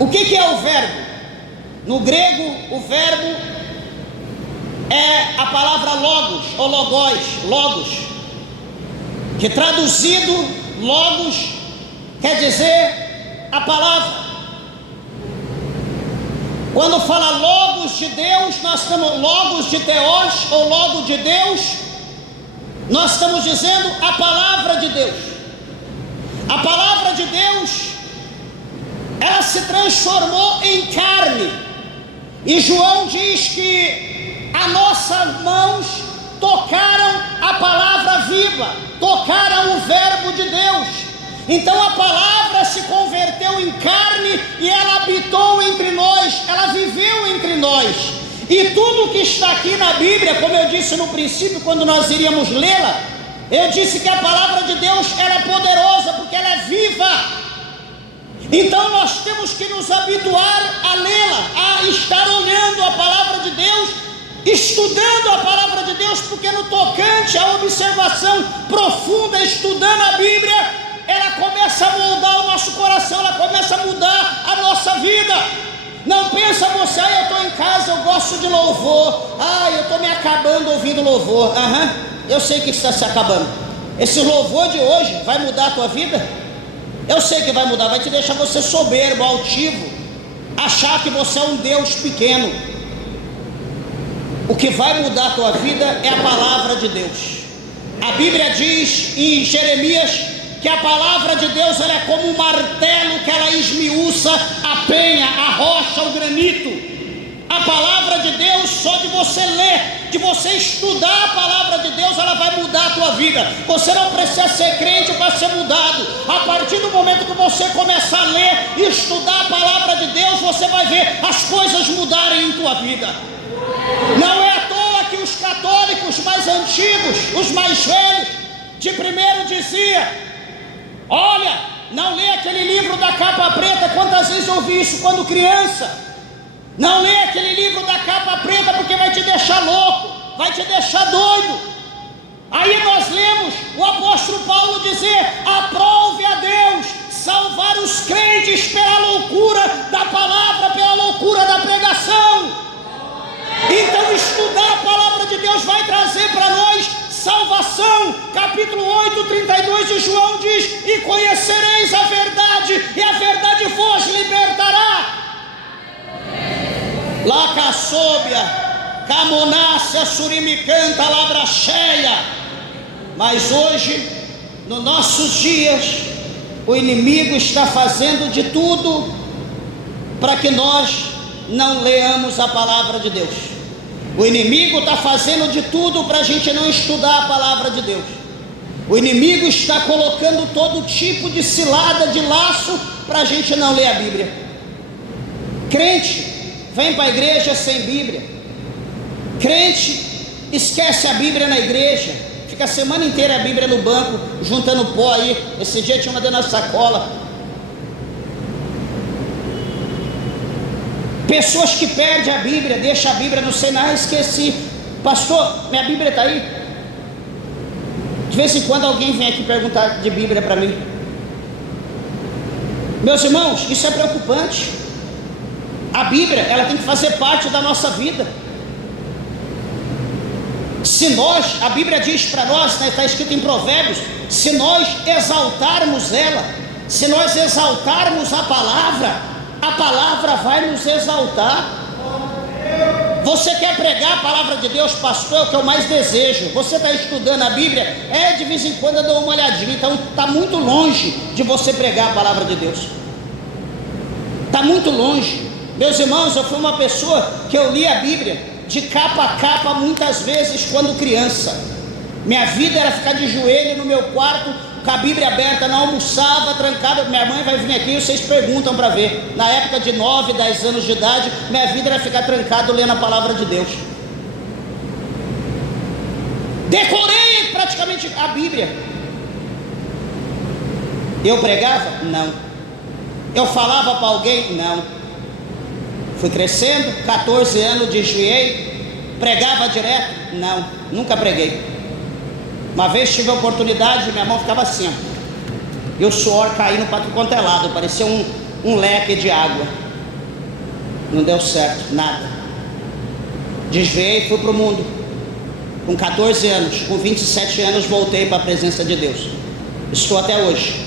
O que é o verbo? No grego, o verbo é a palavra logos, ou logos, que traduzido, logos, quer dizer a palavra. Quando fala logos de Deus, nós temos logos de Theos, ou logo de Deus, nós estamos dizendo a palavra de Deus. A palavra de Deus, ela se transformou em carne, e João diz que as nossas mãos tocaram a palavra viva, tocaram o verbo de Deus. Então a palavra se converteu em carne e ela habitou entre nós, ela viveu entre nós. E tudo que está aqui na Bíblia, como eu disse no princípio, quando nós iríamos lê-la, eu disse que a palavra de Deus, ela é poderosa, porque ela é viva. Então nós temos que nos habituar a lê-la, a estar olhando a palavra de Deus, estudando a palavra de Deus, porque no tocante à observação profunda, estudando a Bíblia, ela começa a moldar o nosso coração, ela começa a mudar a nossa vida. Não pensa você, eu estou em casa, eu gosto de louvor, eu estou me acabando ouvindo louvor. Eu sei que está se acabando. Esse louvor de hoje vai mudar a tua vida? Eu sei que vai mudar, vai te deixar você soberbo, altivo, achar que você é um Deus pequeno. O que vai mudar a tua vida é a palavra de Deus. A Bíblia diz em Jeremias que a palavra de Deus, ela é como um martelo que ela esmiuça a penha, a rocha, o granito. A A palavra de Deus, só de você ler, de você estudar a palavra de Deus, ela vai mudar a tua vida. Você não precisa ser crente para ser mudado. A partir do momento que você começar a ler e estudar a palavra de Deus, você vai ver as coisas mudarem em tua vida. Não é à toa que os católicos mais antigos, os mais velhos, de primeiro dizia: olha, não lê aquele livro da capa preta. Quantas vezes eu ouvi isso quando criança? Não lê aquele livro da capa preta porque vai te deixar louco, vai te deixar doido. Aí nós lemos o apóstolo Paulo dizer: aprove a Deus salvar os crentes pela loucura da palavra, pela loucura da pregação. Então estudar a palavra de Deus vai trazer para nós salvação. Capítulo 8, 32 de João diz: e conhecereis a verdade, e a verdade vos libertará. Lacaçóbia, Camonácia, Surimicanta, Labracheia. Mas hoje, nos nossos dias, o inimigo está fazendo de tudo para que nós não leamos a palavra de Deus. O inimigo está fazendo de tudo para a gente não estudar a palavra de Deus. O inimigo está colocando todo tipo de cilada, de laço, para a gente não ler a Bíblia. Crente vem para a igreja sem Bíblia. Crente esquece a Bíblia na igreja, fica a semana inteira a Bíblia no banco, juntando pó aí. Esse dia tinha uma dentro da sacola. Pessoas que perdem a Bíblia, deixam a Bíblia no cenário. Esqueci, pastor, minha Bíblia está aí. De vez em quando alguém vem aqui perguntar de Bíblia para mim. Meus irmãos, isso é preocupante. A Bíblia, ela tem que fazer parte da nossa vida. Se nós, a Bíblia diz para nós, né, está escrito em Provérbios, se nós exaltarmos ela, se nós exaltarmos a palavra vai nos exaltar. Você quer pregar a palavra de Deus, pastor? É o que eu mais desejo. Você está estudando a Bíblia? De vez em quando eu dou uma olhadinha. Então está muito longe de você pregar a palavra de Deus. Está muito longe. Meus irmãos, eu fui uma pessoa que eu li a Bíblia de capa a capa muitas vezes quando criança. Minha vida era ficar de joelho no meu quarto, com a Bíblia aberta, não almoçava, trancada. Minha mãe vai vir aqui e vocês perguntam para ver. Na época de 9, 10 anos de idade, minha vida era ficar trancado lendo a palavra de Deus. Decorei praticamente a Bíblia. Eu pregava? Não. Eu falava para alguém? Não. Fui crescendo, 14 anos, desviei. Pregava direto? Não, nunca preguei. Uma vez tive a oportunidade, minha mão ficava assim, ó, e o suor caindo para tudo quanto é lado, parecia um leque de água. Não deu certo, nada. Desviei e fui para o mundo. Com 14 anos, com 27 anos, voltei para a presença de Deus. Estou até hoje.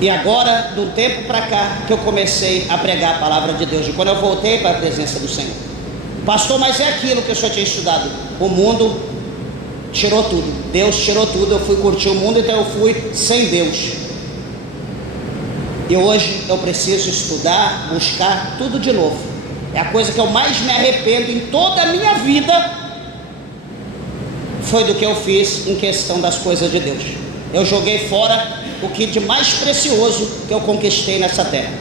E agora, de um tempo para cá, que eu comecei a pregar a palavra de Deus, e quando eu voltei para a presença do Senhor. Pastor, mas é aquilo que o senhor tinha estudado. O mundo tirou tudo, Deus tirou tudo. Eu fui curtir o mundo, então eu fui sem Deus. E hoje eu preciso estudar, buscar tudo de novo. É a coisa que eu mais me arrependo em toda a minha vida, foi do que eu fiz em questão das coisas de Deus. Eu joguei fora o que de mais precioso que eu conquistei nessa terra.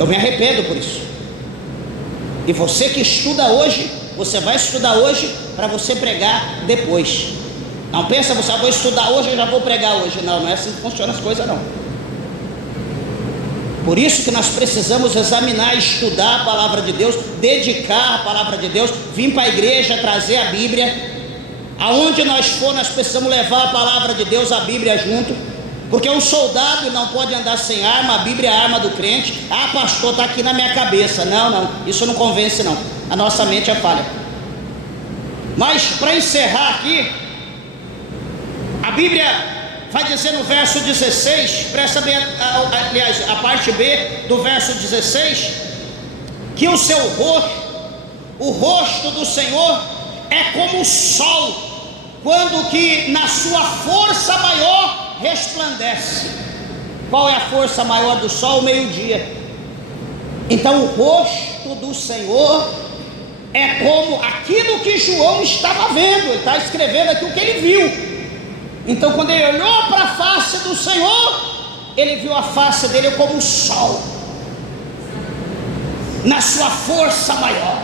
Eu me arrependo por isso. E você que estuda hoje, você vai estudar hoje para você pregar depois. Não pensa, você vou estudar hoje e já vou pregar hoje. Não, não é assim que funcionam as coisas não. Por isso que nós precisamos examinar, estudar a palavra de Deus, dedicar a palavra de Deus, vir para a igreja, trazer a Bíblia. Aonde nós for, nós precisamos levar a palavra de Deus, a Bíblia junto. Porque um soldado não pode andar sem arma, a Bíblia é a arma do crente. Ah, pastor, está aqui na minha cabeça. Não, isso não convence não. A nossa mente é falha. Mas para encerrar aqui, a Bíblia vai dizer no verso 16, presta bem, aliás, a parte B do verso 16, que o seu rosto, o rosto do Senhor é como o sol, quando que na sua força maior resplandece. qual é a força maior do sol? O meio-dia. Então o rosto do Senhor é como aquilo que João estava vendo. Ele está escrevendo aqui o que ele viu. Então quando ele olhou para a face do Senhor, ele viu a face dele como o sol, na sua força maior.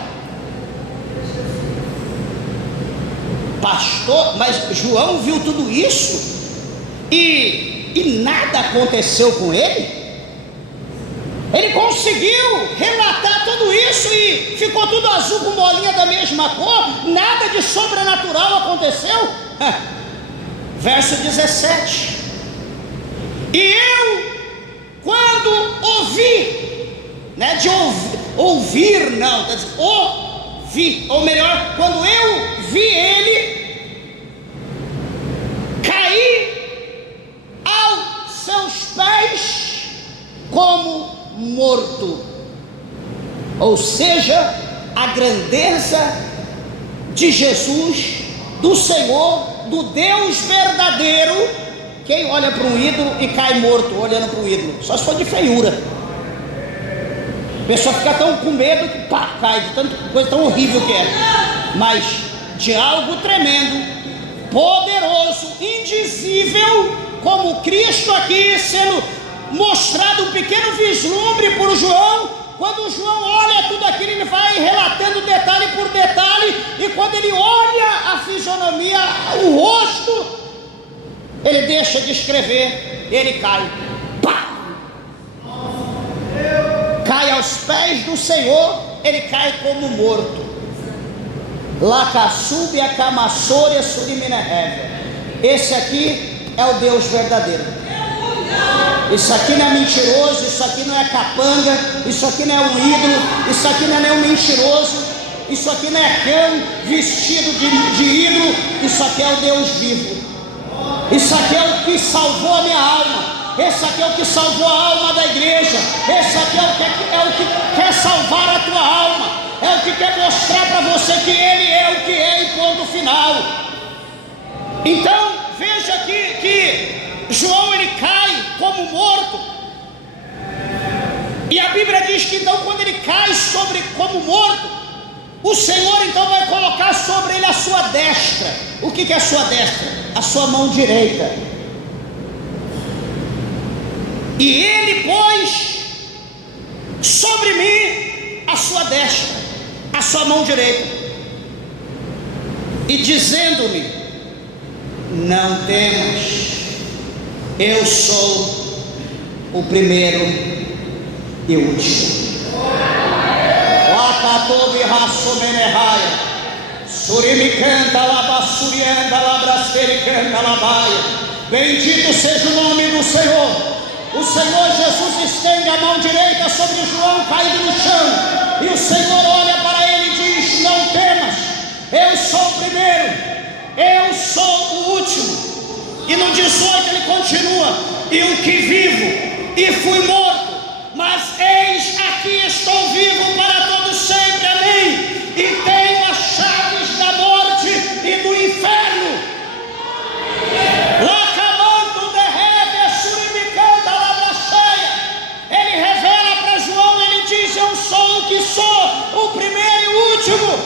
Pastor, mas João viu tudo isso e nada aconteceu com ele? Ele conseguiu relatar tudo isso e ficou tudo azul com bolinha da mesma cor? Nada de sobrenatural aconteceu? Verso 17: e eu, quando ouvi, né, de ouvir não, quer dizer, ouvi, ou melhor, quando eu vi ele, caí aos seus pés como morto. Ou seja, a grandeza de Jesus, do Senhor, do Deus verdadeiro. Quem olha para um ídolo e cai morto olhando para o ídolo? Só se for de feiura. A pessoa fica tão com medo que pá, cai de tanta coisa tão horrível que é. Mas de algo tremendo, poderoso, indizível, como Cristo aqui sendo mostrado um pequeno vislumbre por João. Quando João olha tudo aquilo, ele vai relatando detalhe por detalhe, e quando ele olha a fisionomia, o rosto, ele deixa de escrever, ele cai, pá! Cai aos pés do Senhor, ele cai como morto. Lacassúbia, Camassôria, Suriminereve. Esse aqui é o Deus verdadeiro. Isso aqui não é mentiroso, isso aqui não é capanga, isso aqui não é um ídolo, isso aqui não é nenhum mentiroso, isso aqui não é cão vestido de ídolo, isso aqui é o Deus vivo. Isso aqui é o que salvou a minha alma, esse aqui é o que salvou a alma da igreja, esse aqui é o que quer salvar a tua alma, é o que quer mostrar para você que Ele é o que é, e ponto final. Então veja aqui que João, ele cai como morto, e a Bíblia diz que então quando ele cai como morto, o Senhor então vai colocar sobre ele a sua destra. O que é a sua destra? A sua mão direita. E ele pôs sobre mim a sua destra, a sua mão direita, e dizendo-me: não temas, eu sou o primeiro e o último. Wakatobi Rassomenerraia, Surimicanta Labassurianda Labrastericanta Labaia. Bendito seja o nome do Senhor. O Senhor Jesus estende a mão direita sobre João caído no chão, e o Senhor olha para ele e diz: não temas, eu sou o primeiro, eu sou o último. E no 18 ele continua: e o que vivo e fui morto, mas eis aqui estou vivo para todo sempre, amém, e tenho as chaves da morte e do inferno. Lacamando derrebe surimicanda labracheia. Ele revela para João, ele diz: eu sou o que sou, o primeiro e o último.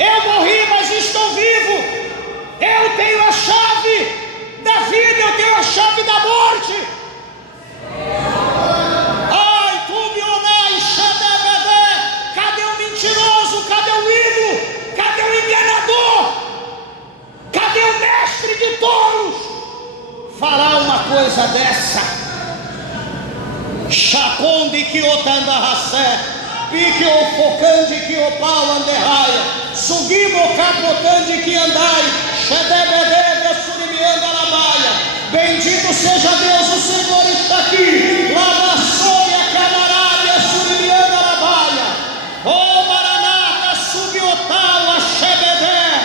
Eu morri, mas estou vivo. Eu tenho a chave da vida, eu tenho a chave da morte. Ai, Tubionai, Xadebedé. Cadê o mentiroso? Cadê o ídolo? Cadê o enganador? Cadê o mestre de tolos? Falar uma coisa dessa. Chaconde que otanda racé, pique o focande que o pau anderraia, sugimo capotande que andai, Xadebedé, surimianda labaia. Bendito seja Deus, o Senhor está aqui. Lavassônia, camarária, surimianda labaia. Oh Maranata, subiotal, axebedé.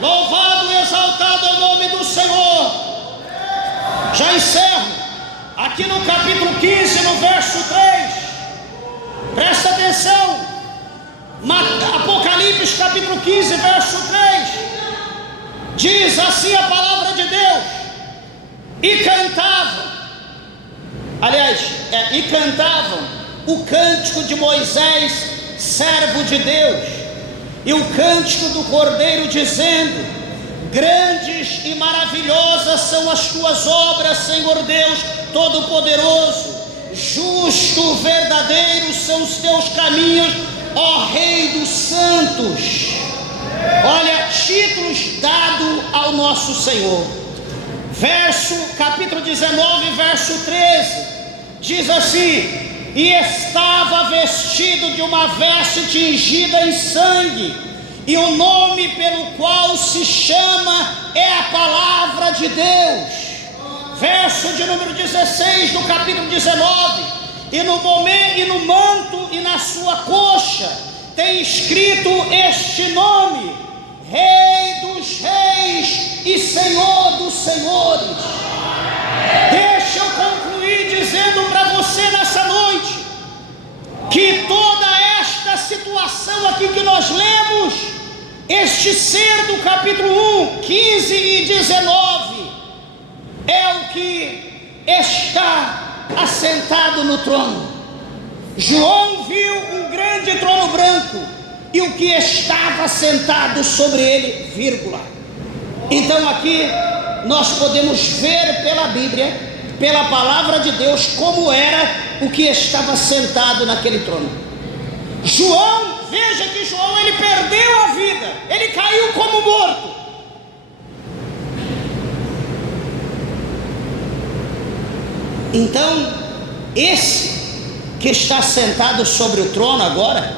Louvado e exaltado é o nome do Senhor. Já encerro. Aqui no capítulo 15, no verso 3. Presta atenção. Apocalipse capítulo 15, verso 3. Diz assim a palavra de Deus: e cantava, Aliás, e cantavam o cântico de Moisés, servo de Deus, e o cântico do Cordeiro, dizendo: grandes e maravilhosas são as tuas obras, Senhor Deus Todo-Poderoso, justo, verdadeiro são os teus caminhos, ó Rei dos santos. Olha, títulos dados ao nosso Senhor. Capítulo 19, verso 13, diz assim: e estava vestido de uma veste tingida em sangue, e o nome pelo qual se chama é a Palavra de Deus. Verso de número 16 do capítulo 19: e no manto e na sua coxa tem escrito este nome: Rei dos Reis e Senhor dos Senhores. Deixa eu concluir dizendo para você nessa noite que toda esta situação aqui que nós lemos, este ser do capítulo 1, 15 e 19, é o que está assentado no trono. João viu um grande trono branco e o que estava sentado sobre ele, vírgula. Então aqui nós podemos ver pela Bíblia, pela palavra de Deus, como era o que estava sentado naquele trono. João, veja que João, ele perdeu a vida, ele caiu como morto. Então esse que está sentado sobre o trono agora,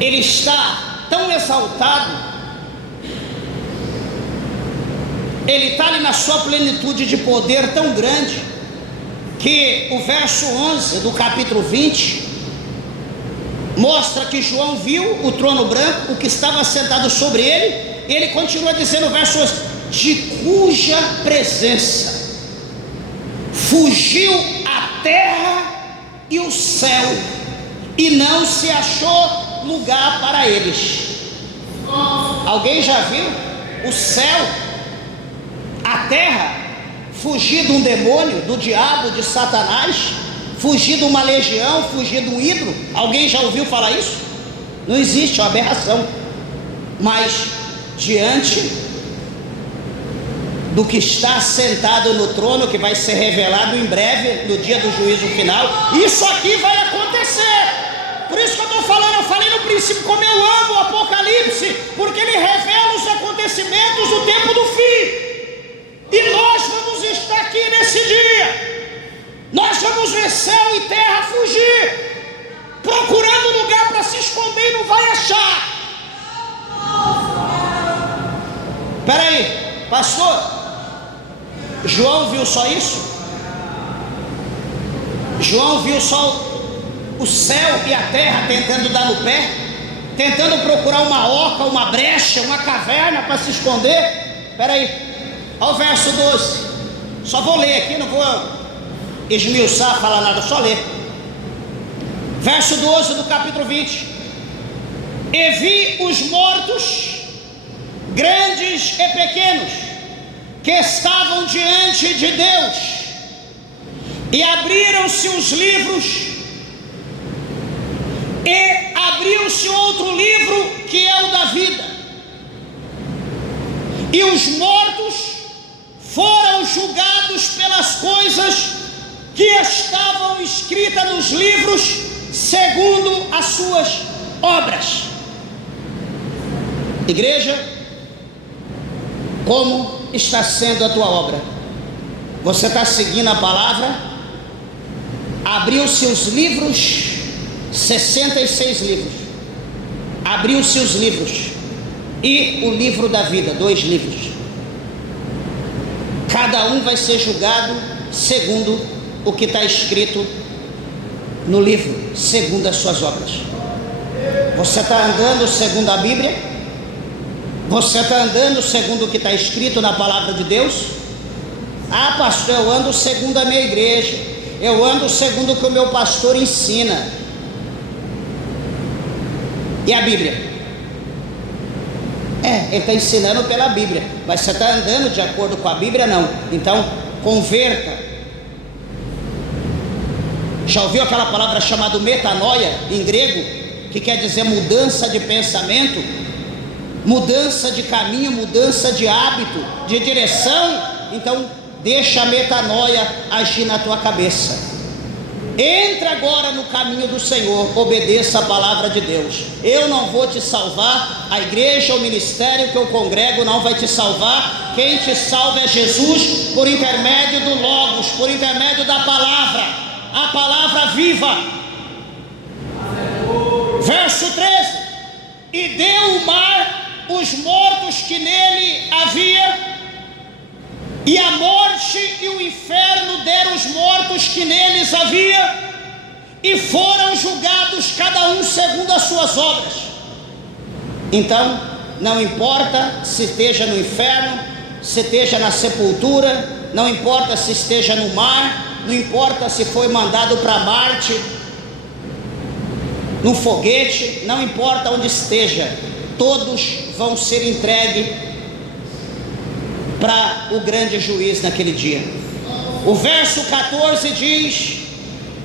ele está tão exaltado, ele está ali na sua plenitude de poder tão grande, que o verso 11 do capítulo 20 mostra que João viu o trono branco, o que estava sentado sobre ele, e ele continua dizendo no verso 11: de cuja presença fugiu a terra e o céu, e não se achou lugar para eles. Alguém já viu o céu, a terra fugir de um demônio, do diabo, de Satanás, fugir de uma legião, fugir de um ídolo? Alguém já ouviu falar isso? Não existe, é uma aberração. Mas diante do que está sentado no trono, que vai ser revelado em breve, no dia do juízo final, isso aqui vai acontecer. Por isso que eu estou falando, eu falei no princípio como eu amo o Apocalipse, porque ele revela os acontecimentos do tempo do fim. E nós vamos estar aqui nesse dia, nós vamos ver céu e terra fugir, procurando lugar para se esconder, e não vai achar. Espera aí, pastor, João viu só isso? João viu só o céu e a terra tentando dar no pé, tentando procurar uma oca, uma brecha, uma caverna para se esconder? Espera aí, olha o verso 12, só vou ler aqui, não vou esmiuçar, falar nada, só ler. Verso 12 do capítulo 20: e vi os mortos, grandes e pequenos, que estavam diante de Deus, e abriram-se os livros, e abriu-se outro livro, que é o da vida, e os mortos foram julgados pelas coisas que estavam escritas nos livros, segundo as suas obras. Igreja, como está sendo a tua obra? Você está seguindo a palavra? Abriu-se os livros, 66 livros, abriu-se os livros, e o livro da vida, 2 livros. Cada um vai ser julgado segundo o que está escrito no livro, segundo as suas obras. Você está andando segundo a Bíblia? Você está andando segundo o que está escrito na palavra de Deus? Ah, pastor, eu ando segundo a minha igreja, eu ando segundo o que o meu pastor ensina. E a Bíblia? Ele está ensinando pela Bíblia, mas você está andando de acordo com a Bíblia? Não. Então converta Já ouviu aquela palavra chamada metanoia em grego, que quer dizer mudança de pensamento, mudança de caminho, mudança de hábito, de direção? Então deixa a metanoia agir na tua cabeça. Entra agora no caminho do Senhor, obedeça a palavra de Deus. Eu não vou te salvar, a igreja, o ministério que eu congrego não vai te salvar. Quem te salva é Jesus, por intermédio do Logos, por intermédio da palavra, a palavra viva. Verso 13: e deu o mar os mortos que nele havia, e a morte e o inferno deram os mortos que neles havia, e foram julgados cada um segundo as suas obras. Então não importa se esteja no inferno, se esteja na sepultura, não importa se esteja no mar, não importa se foi mandado para Marte, no foguete, não importa onde esteja, todos vão ser entregues para o grande juiz naquele dia. O verso 14 diz: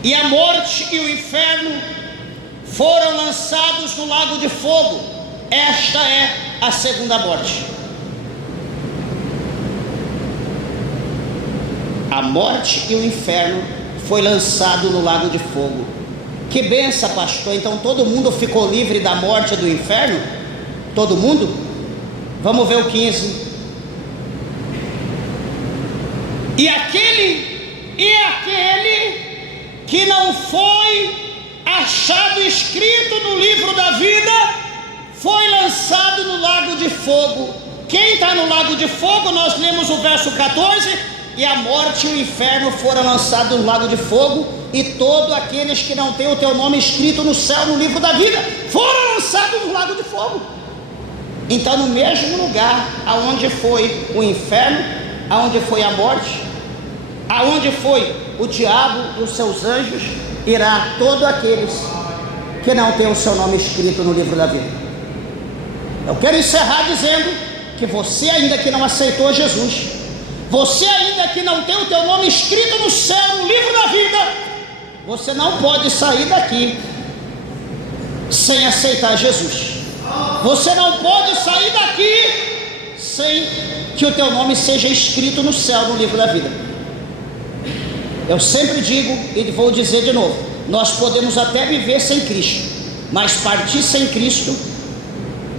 e a morte e o inferno foram lançados no lago de fogo. Esta é a segunda morte. A morte e o inferno foi lançado no lago de fogo. Que benção, pastor! Então todo mundo ficou livre da morte e do inferno? Todo mundo? Vamos ver o 15. E aquele que não foi achado escrito no livro da vida foi lançado no lago de fogo. Quem está no lago de fogo? Nós lemos o verso 14: e a morte e o inferno foram lançados no lago de fogo, e todos aqueles que não têm o teu nome escrito no céu, no livro da vida, foram lançados no lago de fogo. Então no mesmo lugar aonde foi o inferno, aonde foi a morte, aonde foi o diabo e os seus anjos, irá todos aqueles que não têm o seu nome escrito no livro da vida. Eu quero encerrar dizendo que você ainda que não aceitou Jesus, você ainda que não tem o teu nome escrito no céu, no livro da vida, você não pode sair daqui sem aceitar Jesus. Você não pode sair daqui sem que o teu nome seja escrito no céu, no livro da vida. Eu sempre digo e vou dizer de novo: nós podemos até viver sem Cristo, mas partir sem Cristo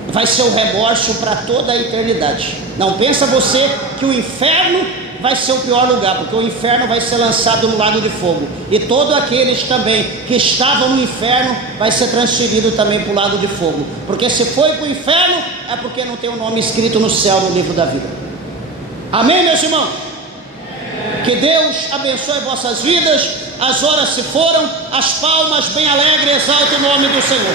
vai ser um remorso para toda a eternidade. Não pensa você que o inferno vai ser o pior lugar, porque o inferno vai ser lançado no lago de fogo, e todos aqueles também que estavam no inferno vai ser transferido também para o lago de fogo, porque se foi para o inferno é porque não tem o nome escrito no céu, no livro da vida. Amém, meus irmãos? Que Deus abençoe vossas vidas. As horas se foram, as palmas bem alegres, exalte o nome do Senhor.